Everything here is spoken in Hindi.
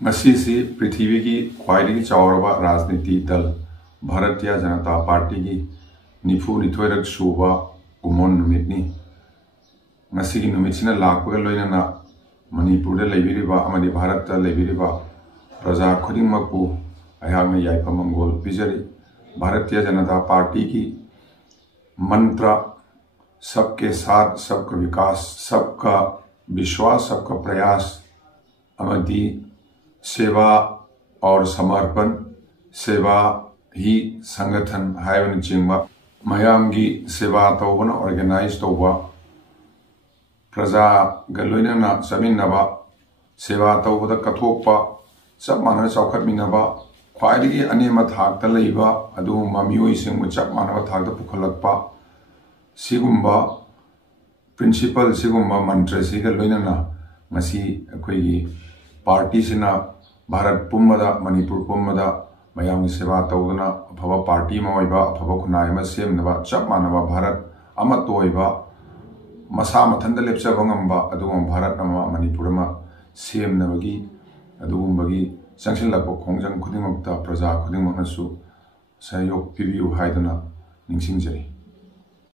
मसीसी पृथ्वी की ख्वाइदगी चावरबा राजनीति दल भारतीय जनता पार्टी की निफू निथोरक सूबा उमोन नुमितनी मसीगी नुमितसिना लाकपगा लोइनना मणिपुर लेबिरिबा अमदि भारत लेबिरिबा प्रजा खुदिंगमकु अयहांगना याइफा मंगोल पिजरी। भारतीय जनता पार्टी की मंत्र सबके साथ सबका विकास, सबका विश्वास, सबका प्रयास अमदी सेवा और समर्पण, सेवा ही संगठन हाइवन चिंबा मयामगी सेवा तौबना ऑर्गेनाइज तौबा प्रजा गलोइनना चमिनबा सेवा तौबदा कथोपा सब मानव चौखटमिनबा ख्वाइदगी अनेम थाकता लैबा अदुगुम्बा मियोइसिंगबु चप मानव थाकता पुखलकपा सिगुम्बा प्रिंसिपल सिगुम्बा मंत्र सिगा लोइनना मसी अखोइगी पार्टी सिना भारत पुम्मदा मणिपुर पुम्मदा मयाम की सेवा तौदना अफबा पार्टी मौइबा अफबा खुनाय म सेमनबा चप मानबा भारत अमत ओइबा मसा मथंद लेपचबा ngamba अदुगम भारत अमा मणिपुर मा सेमनबगी अदुगुम्बगी संगसिलकपा खोंजंग खुदिंगमक्ता प्रजा खुदिंगमकनसु सहयोग पिबियु हाइदना निंगसिंगजरी।